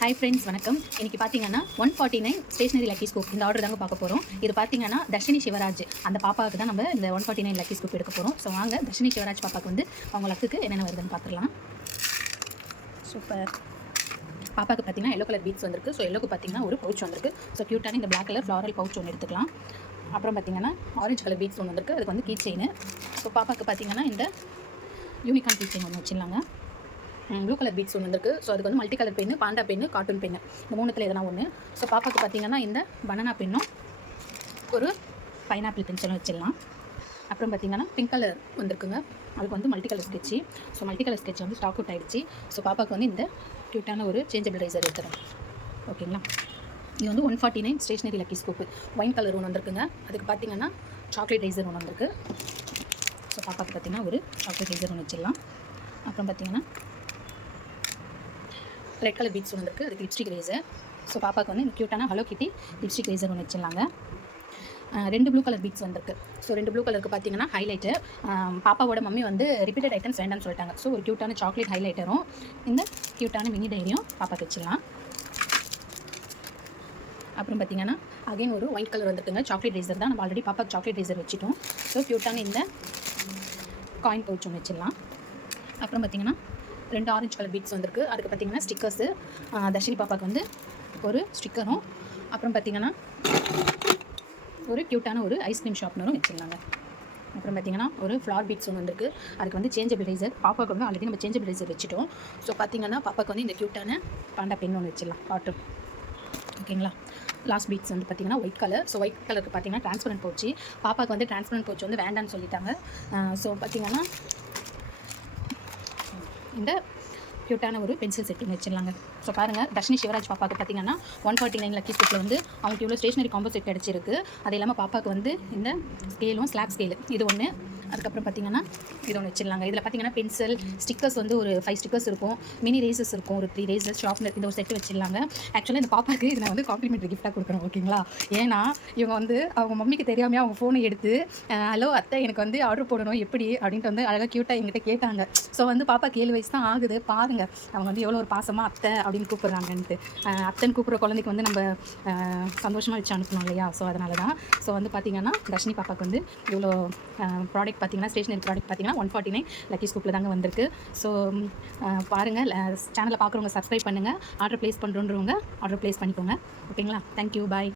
Hi friends, வணக்கம். இன்றைக்கி பார்த்தீங்கன்னா 149 ஸ்டேஷனரி லக்கி ஸ்கூப் இந்த ஆர்டர் தாங்க பார்க்க போகிறோம். இது பார்த்தீங்கன்னா தர்ஷினி சிவராஜ் அந்த பாப்பாவுக்கு தான் நம்ம இந்த 149 லக்கி ஸ்கூப் எடுக்க போகிறோம். ஸோ வாங்க தர்ஷினி சிவராஜ் பாப்பாவுக்கு வந்து அவங்க லக்குக்கு என்னென்ன வருதுன்னு பார்த்துடலாம். சூப்பர். பாப்பாவுக்கு பார்த்தீங்கன்னா எல்லோ கலர் பீட்ஸ் வந்திருக்கு. ஸோ எல்லோக்கு பார்த்தீங்கன்னா ஒரு பவுச் வந்திருக்கு. ஸோ க்யூட்டான இந்த பிளாக் கலர் ஃப்ளாரல் பவுச் ஒன்று எடுத்துக்கலாம். அப்புறம் பார்த்தீங்கன்னா ஆரஞ்சு கலர் பீட்ஸ் ஒன்று வந்திருக்கு. அதுக்கு வந்து கீ செயின். ஸோ பாப்பாவுக்கு பார்த்தீங்கன்னா இந்த யூனிகார்ன் கீ செயின் ஒன்று வச்சிடலாங்க. ப்ளூ கலர் பீட்ஸ் ஒன்று வந்திருக்கு. ஸோ அதுக்கு வந்து multi colour pen, Panda pen, cartoon pen, இந்த மூணுத்தில் எதனா ஒன்று. ஸோ பாப்பாவுக்கு பார்த்தீங்கன்னா இந்த பனானா பென்னும் ஒரு பைனாப்பிள் பென்சிலும் வச்சிடலாம். அப்புறம் பார்த்தீங்கன்னா பிங்க் கலர் வந்திருக்குங்க. அதுக்கு வந்து மல்டி கலர் ஸ்கெட்சி. ஸோ மல்டி கலர் ஸ்கெட்ச் வந்து ஸ்டாக் அவுட் ஆகிடுச்சு. ஸோ பாப்பாவுக்கு வந்து இந்த க்யூட்டான ஒரு சேஞ்சபிள் ரைசர் எடுத்துறோம். ஓகேங்களா. இது வந்து 149 stationery lucky scoop. Wine colour ஒன்று வந்திருக்குங்க. அதுக்கு பார்த்தீங்கன்னா சாக்லேட் ரைசர் ஒன்று வந்திருக்கு. ஸோ பாப்பாவுக்கு பார்த்தீங்கன்னா ஒரு சாக்லேட் ரைசர் ஒன்று வச்சிடலாம். அப்புறம் பார்த்தீங்கன்னா ரெட் கலர் பீட்ஸ் ஒன்று இருக்குது. அதுக்கு லிப்ஸ்டிக் ரேசர். ஸோ பாப்பாவுக்கு வந்து இந்த க்யூட்டான ஹலோ கிட்டி லிப்ஸ்டிக் ரேசர் ஒன்று வச்சிடலாங்க. 2 ப்ளூ கலர் பீட்ஸ் வந்திருக்கு. ஸோ 2 ப்ளூ கலருக்கு பார்த்தீங்கன்னா ஹைலைட்டர். பாப்பாவோட மம்மி வந்து ரிப்பீட்டட் ஐட்டம்ஸ் வேண்டாம்னு சொல்லிட்டாங்க. ஸோ ஒரு க்யூட்டான சாக்லேட் ஹைலைட்டரும் இந்த க்யூட்டான மினி டைரியும் பாப்பாக்கு வச்சிடலாம். அப்புறம் பார்த்தீங்கன்னா அகைன் ஒரு ஒயிட் கலர் வந்துருக்குங்க. சாக்லேட் ரேசர் தான். நம்ம ஆல்ரெடி பாப்பாக்கு சாக்லேட் ரேசர் வச்சுட்டோம். ஸோ க்யூட்டான இந்த காயின் பவுச் ஒன்று வச்சிடலாம். அப்புறம் பார்த்தீங்கன்னா 2 ஆரஞ்சு கலர் பீட்ஸ் வந்திருக்கு. அதுக்கு பார்த்தீங்கன்னா ஸ்டிக்கர்ஸு. தர்ஷினி பாப்பாவுக்கு வந்து ஒரு ஸ்டிக்கரும், அப்புறம் பார்த்தீங்கன்னா ஒரு க்யூட்டான ஒரு ஐஸ்கிரீம் ஷாப்னரும் வச்சுருந்தாங்க. அப்புறம் பார்த்தீங்கன்னா ஒரு ஃப்ளார் பீட்ஸ் ஒன்று வந்திருக்கு. அதுக்கு வந்து சேஞ்சபிள் ரைசர். பாப்பாவுக்கு வந்து ஆல்ரெடி நம்ம சேஞ்சபிள் ரைசர் வச்சுட்டோம். ஸோ பார்த்தீங்கன்னா பாப்பாவுக்கு வந்து இந்த க்யூட்டான பாண்டா பென் ஒன்று வச்சிடலாம், காட்டன். ஓகேங்களா. லாஸ்ட் பீட்ஸ் வந்து பார்த்தீங்கன்னா ஒயிட் கலர். ஸோ ஒயிட் கலருக்கு பார்த்தீங்கன்னா டிரான்ஸ்பரண்ட் பவுச்சு. பாப்பாவுக்கு வந்து டிரான்ஸ்பரண்ட் பவுச் வந்து வேண்டான்னு சொல்லிட்டாங்க. ஸோ பார்த்தீங்கன்னா இந்த க்யூட்டான ஒரு பென்சில் செட் ஒன்று வச்சிடலாங்க. ஸோ பாருங்கள், தர்ஷினி சிவராஜ் பாப்பாவுக்கு பார்த்தீங்கன்னா 149 லக்கி ஸ்கூப்பில் வந்து அவங்களுக்கு இவ்வளோ ஸ்டேஷனரி காம்போ செட் கிடச்சிருக்கு. அது இல்லாமல் பாப்பாவுக்கு வந்து இந்த ஸ்கேலும் ஸ்லாக் ஸ்கேலு இது ஒன்று. அதுக்கப்புறம் பார்த்தீங்கன்னா இது ஒன்று வச்சிடலாங்க. இதில் பார்த்தீங்கன்னா பென்சில் ஸ்டிக்கர்ஸ் வந்து ஒரு 5 ஸ்டிக்கர்ஸ் இருக்கும். மினி ரேசஸ் இருக்கும், ஒரு 3 ரேசஸ், ஷார்ப்னர், இந்த ஒரு செட்டு வச்சிடலாங்க. ஆக்சுவலாக இந்த பாப்பாவுக்கு இதை நான் வந்து காம்ப்ளிமெண்ட்ரி கிஃப்ட்டாக கொடுக்குறேன். ஓகேங்களா. ஏன்னா இவங்க வந்து அவங்க மம்மிக்கு தெரியாமல் அவங்க ஃபோனை எடுத்து ஹலோ அத்தை எனக்கு வந்து ஆர்டர் போடணும் எப்படி அப்படின்ட்டு வந்து அழகாக க்யூட்டாக எங்கிட்ட கேட்டாங்க. ஸோ வந்து பாப்பா 7 வயசு தான் ஆகுது. பாருங்கள் அவங்க வந்து எவ்வளோ ஒரு பாசமாக அத்தை அப்படின்னு கூப்பிட்றாங்கன்ட்டு. அத்தைன்னு கூப்பிட்ற குழந்தைக்கு வந்து நம்ம சந்தோஷமாக வச்சு அனுப்பணும் இல்லையா. ஸோ அதனால தான். ஸோ வந்து பார்த்திங்கன்னா தர்ஷினி பாப்பாவுக்கு வந்து இவ்வளோ ப்ராடக்ட் பார்த்தீங்கன்னா ஸ்டேஷனரி ப்ராடக்ட் பார்த்தீங்கன்னா 149 லக்கி ஸ்கூப்பில் தாங்க வந்திருக்கு. ஸோ பாருங்கள், சேனலை பார்க்குறவங்க சப்ஸ்கிரைப் பண்ணுங்கள். ஆர்டர் ப்ளேஸ் பண்ணுறோன்றவங்க ஆர்டர் ப்ளேஸ் பண்ணிக்கோங்க. ஓகேங்களா. தேங்க்யூ, பாய்.